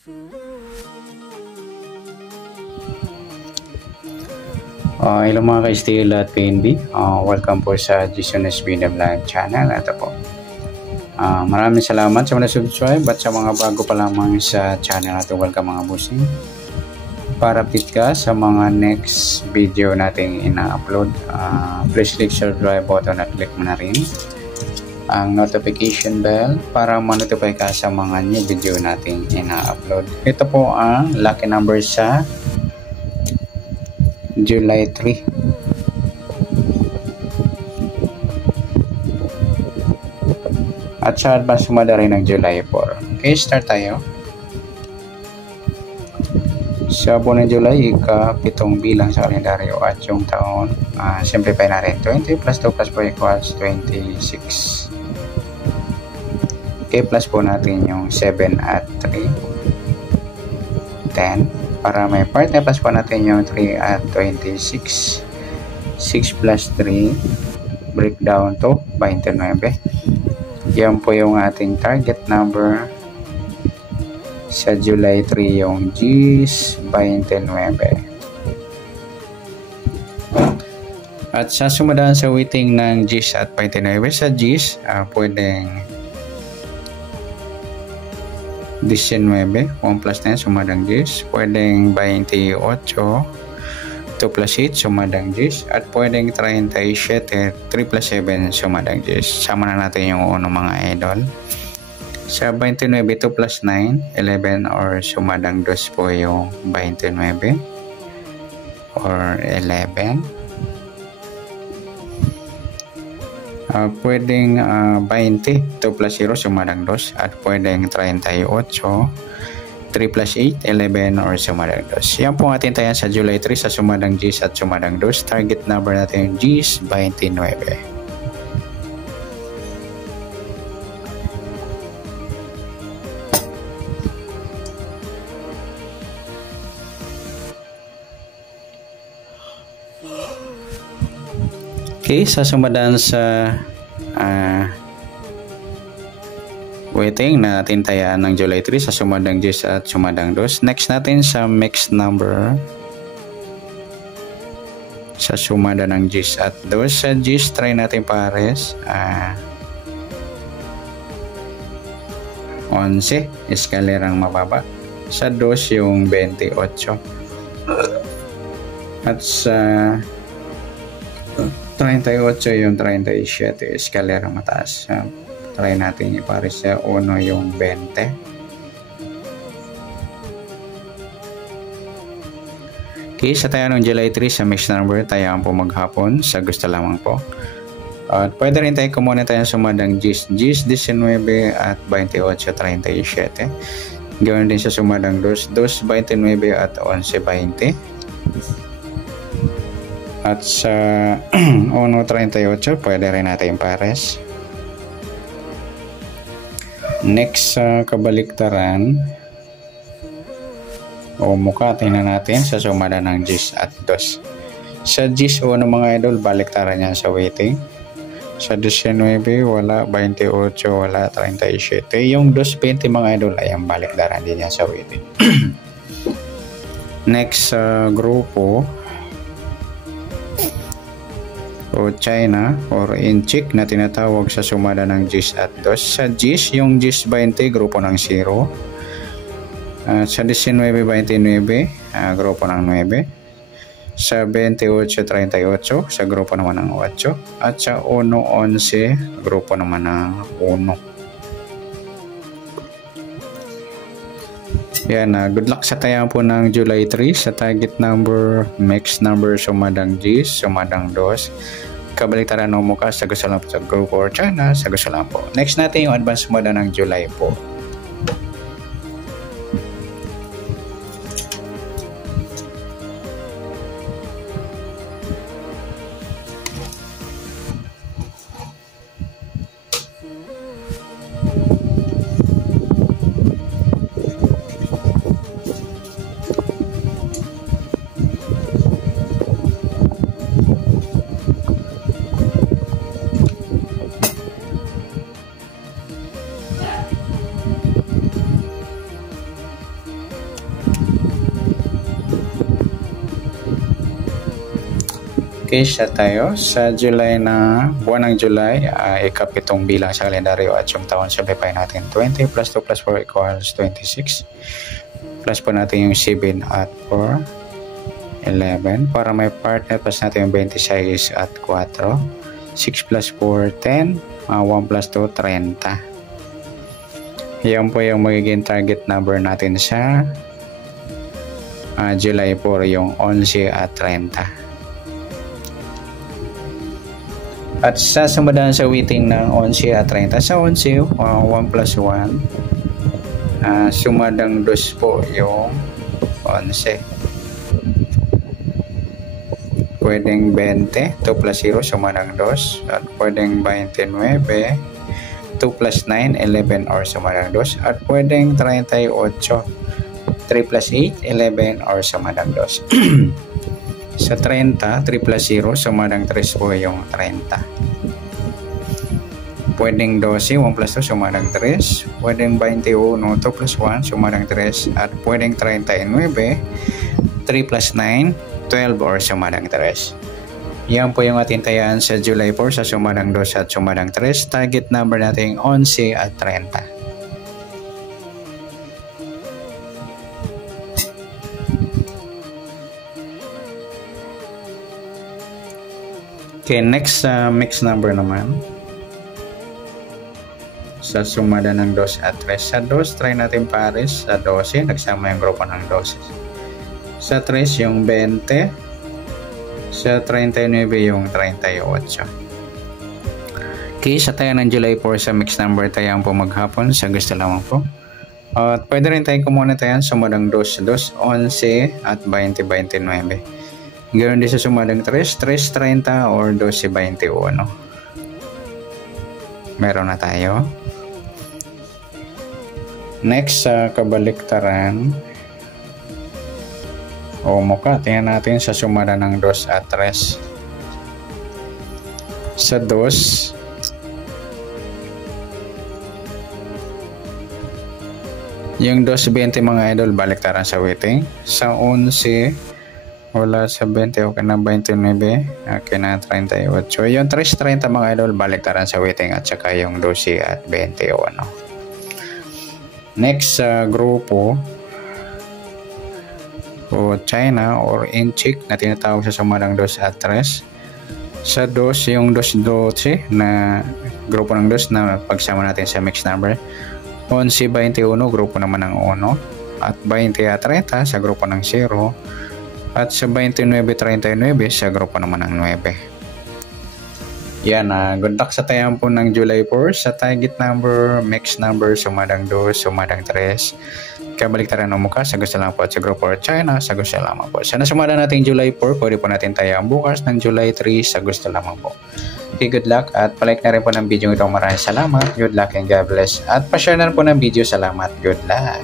Hello mga ka-STL at PNB. Welcome po sa Jason SB Vlog channel. Ito po. Maraming salamat sa mga subscribe at sa mga bago pa lamang sa channel natin. Welcome mga bossing. Para update ka sa mga next video nating ina-upload, please click subscribe button at click mo na rin ang notification bell para ma-notify ka sa mga new video nating ina-upload. Ito po ang lucky number sa July 3. At sa advance sumada rin ng July 4. Okay, start tayo. Sa buwan ng July, ika-7 bilang sa kalendaryo at yung taon, simplify na rin. 20 plus 2 plus 4 equals 26. Okay, plus po natin yung 7 at 3. 10. Para may part, plus po natin yung 3 at 26. 6 plus 3, breakdown to 29. Yan po yung ating target number sa July 3, yung G's 29. At sa sumadaan sa weighting ng G's at 29, sa G's, pwedeng 19, 1 plus 10, sumadang G's. Pwedeng 28, 2 plus 8, sumadang G's. At pwedeng 37, 3 plus 7, sumadang G's. Sama na natin yung unang mga idol. Sa 29, 2 plus 9, 11, or sumadang 2 po yung 29 or 11. Pwedeng 20, 2 plus 0, sumadang 2. At pwedeng 38, 3 plus 8, 11, or sumadang 2. Yan po ating tayan sa July 3 sa sumadang G's at sumadang 2. Target number natin yung G's 29. Okay, sa sumadaan sa weighting na natin tayaan ng July 3 sa sumadang G's at sumadang 2. Next natin sa mixed number sa sumada ng G's at 2. Sa G's, try natin pares 11, eskalerang mababa. Sa 2 yung 28. At sa 38 yung 37, eskalera mataas. Try natin ipares sa 1 yung 20. Okay, sa tayo ng July 3 sa mixed number, tayo po maghapon sa gusto lamang po. At pwede rin tayo kumuna tayo sumadang G's 19 at 28, 37. Gawin din sa sumadang 2, 29 at 11, 20. At sa 1.38, pwede rin natin pares. Next sa kabaliktaran o mukha, tingnan natin sa sumada ng G's at 2. Sa G's, mga idol, baliktaran yan sa weighting. Sa 19, wala. 28, wala. 37. Yung 220 mga idol, ayan, baliktaran din yan sa weighting. Next sa grupo o China or inchik na tinatawag sa sumada ng G's at 2. Sa G's, yung G's 20, grupo ng 0. Sa 19, 29, grupo ng 9. Sa 28, 38, sa grupo naman ng 8. At sa 1, 11, grupo naman ng 1. Yan, good luck sa tayan po ng July 3 sa target number, mixed number, sumadang G's, sumadang 2. Kabaliktaran ng mukha sa gusto lang po sa group or China, sa gusto lang po. Next natin yung advance sumada ng July po. Okay, siya tayo sa July na buwan ng July, ikapitong bilang sa kalendaryo at yung taon simplify natin 20 plus 2 plus 4 equals 26 plus po natin yung 7 at 4 11 para may partner plus natin yung 26 at 4 6 plus 4 10 1 plus 2 30. Yan po yung magiging target number natin sa July 4, yung 11 at 30. At sasamadaan sa weighting ng 11 at 30. Sa 11, 1 plus 1. Sumadang 2 po yung 11. Pwedeng 20. 2 plus 0, sumadang 2. At pwedeng 29. 2 plus 9, 11 or sumadang 2. At pwedeng 38. 3 plus 8, 11 or sumadang 2. Sa 30, 3 plus 0, sumadang 3 po yung 30. Pwedeng 12, 1 plus 2, sumadang 3. Pwedeng 21, 2 plus 1, sumadang 3. At pwedeng 39, 3 plus 9, 12 or sumadang 3. Yan po yung ating tayaan sa July 4 sa sumadang 2 at sumadang 3. Target number natin 11 at 30. Okay, next mix number naman. Sa sumada ng 2 at 3. Sa 2, try natin pares. Sa 12, nagsama yung grupo ng 12. Sa 3, yung 20. Sa 39, yung 38. Okay, sa tayo ng July 4 sa mix number tayo po maghapon. Sa gusto lamang po. At pwede rin tayo kumuna tayo sumadang 2, 11 at 20, 29. Ganoon din sa sumadang 3, 3.30 or 12.21. Meron na tayo. Next sa kabaliktaran o mukha, tingnan natin sa sumada ng 2 at 3. Sa 2, yung 2.20 mga idol, baliktaran sa weighting. Sa 11, wala sa 20, okay na 29, okay na 38. Yung 3.30 mga idol, baliktaran sa weighting at saka yung 12 at 21. Next sa grupo o China or Inchik na tinatawag sa sumadang 2 at 3. Sa 2, yung 2.12 na grupo ng 2 na pagsama natin sa mix number. 11.21, grupo naman ng 1. At 20 at 30 sa grupo ng 0. At sa 29.39 sa grupo naman ng 9. Yan, good luck sa tayang po ng July 4 sa target number, mix number, sumadang 2, sumadang 3. Kabaliktaran ng mukha, sa gusto lang po at sa grupo China, sa gusto lamang po. Sana sumada natin July 4, pwede po natin tayang bukas ng July 3, sa gusto lamang po. Okay, good luck at palike na rin po ng video ito. Maraming salamat, good luck and God bless. At pa-share na rin po ng video, salamat, good luck.